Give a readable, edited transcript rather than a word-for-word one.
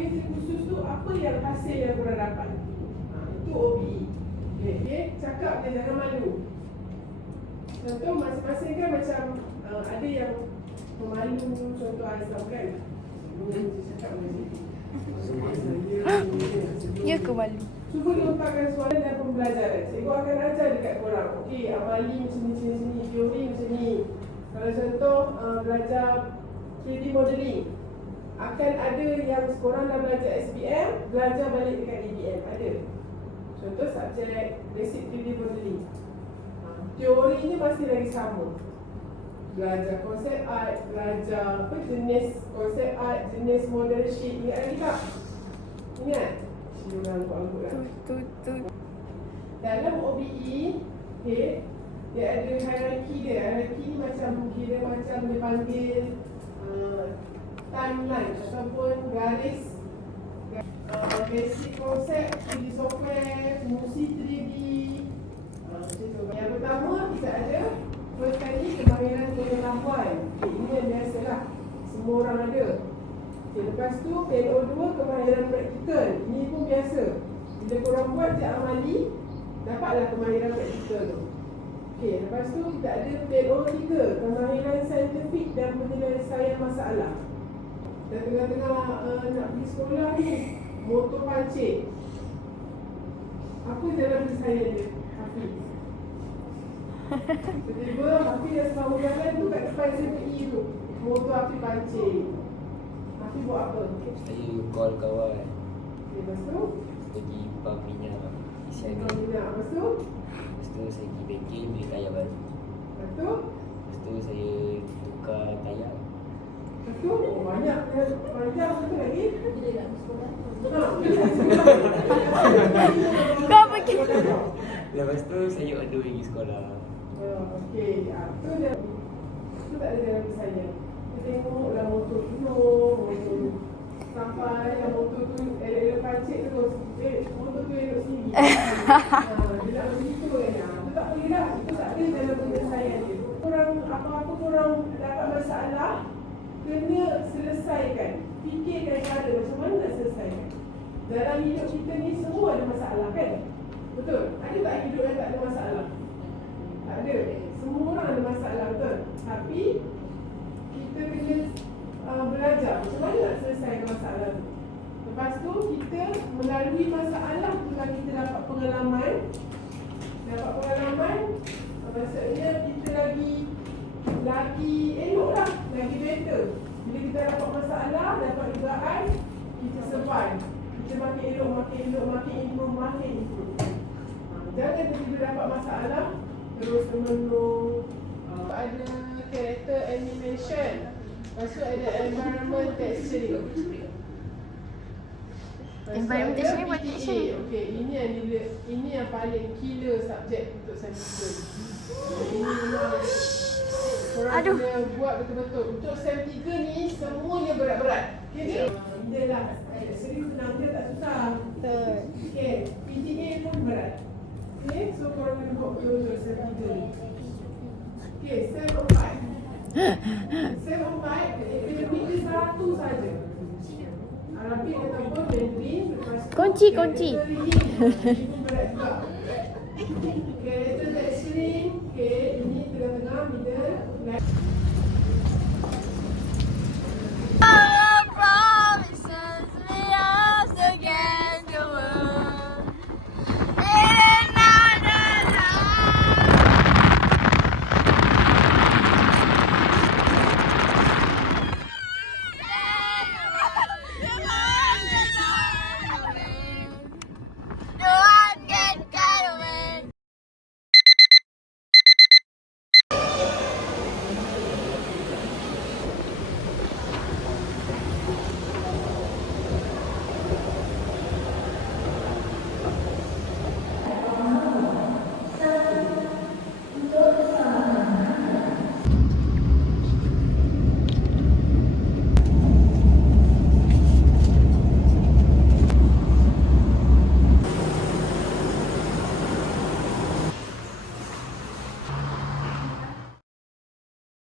aktiviti khusus tu apa yang hasil yang korang dapat. Itu OBE. Okay, cakap dia jangan malu. Contoh masing-masing kan macam ada yang pemalu, contoh Azam kan. Cakap Ya ke malu? cuba letakkan soalan dan pembelajaran. Cikgu akan ajar dekat korang. Okey, amali macam ni, teori macam ni. Kalau contoh belajar 3D modeling, akan ada yang korang dah belajar SPM, belajar balik dekat DBM. Ada. Contoh subjek basic 3D modeling. Teorinya masih lagi sama. Belajar konsep art, belajar jenis konsep art, jenis model sheet. Ingat lagi tak? Ingat? Dalam OBE, okay, dia ada hierarki dia. Hierarki ni macam kira macam dia panggil timeline ataupun garis basic konsep 3D software, fungsi 3D. Yang pertama kita ada first kali kemahiran pengetahuan. Okay, ini yang biasalah, semua orang ada. Okay, lepas tu PLO2 kemahiran praktikal. Ini pun biasa. Bila korang buat je amali, dapatlah kemahiran praktikal tu. Okay, lepas tu kita ada PLO3 kemahiran saintifik dan penyelesaian masalah. Dan tengah-tengah nak pergi sekolah ni, motor pancit. Apa jalan saya dia? Hafiz. Tiba-tiba Hafiz dah selalu jalan tu kat depan CPE tu. Motor Hafiz pancit. Hafiz buat apa? Saya call kawan. Okay, lepas tu? Pergi pump minyak. Isi air. Pump minyak. Lepas tu? Lepas tu saya pergi bengkel beli tayar baru. Lepas tu? Lepas tu saya tukar tayar. Lepas tu? Oh, banyak betul lagi? Bila nak sekolah. Kau pergi. Lepas tu saya on the way pergi sekolah. Okey, tu dia. Tu tak ada jalan saya. Kita tengoklah motor penuh, motor sampai yang motor tu elok-elok pancit terus. Motor tu elok sendiri. Dia nak begitu kan. Tu tak boleh lah. Itu tak ada dalam penyelesaian dia. Korang, apa-apa korang dapat masalah, kena selesaikan. Fikirkan cara macam mana nak selesaikan. Dalam hidup kita ni semua ada masalah kan? Betul? Ada tak hidup yang tak ada masalah? Tak ada. Semua orang ada masalah, betul? Tapi kita kena belajar macam mana nak selesaikan masalah tu. Lepas tu kita melalui masalah tu kan kita dapat pengalaman. Dapat pengalaman, maksudnya kita lagi elok lah, lagi better. Bila kita dapat masalah, dapat dugaan, kita survive. Kita makin elok, makin improve. Jangan tiba-tiba dapat masalah terus menung. Ada character animation. Lepas tu ada environment texturing. Environment texturing buat PTA. texturing. Okey, ini yang paling killer subjek untuk sem 3. Ini memang korang kena buat betul-betul. Untuk sem 3 ni semuanya berat-berat. Okey, dia lah. Texturing senang, dia tak susah. Betul. Okey, PTA pun berat. Okay, so korang kena buat betul-betul sem 3 ni. Okay, sem 4. Sem 4, dia satu saja. Arabic ataupun Mandarin. Kunci. Itu berat juga. Okay, letter texturing. Okay, ini tengah-tengah, middle, left.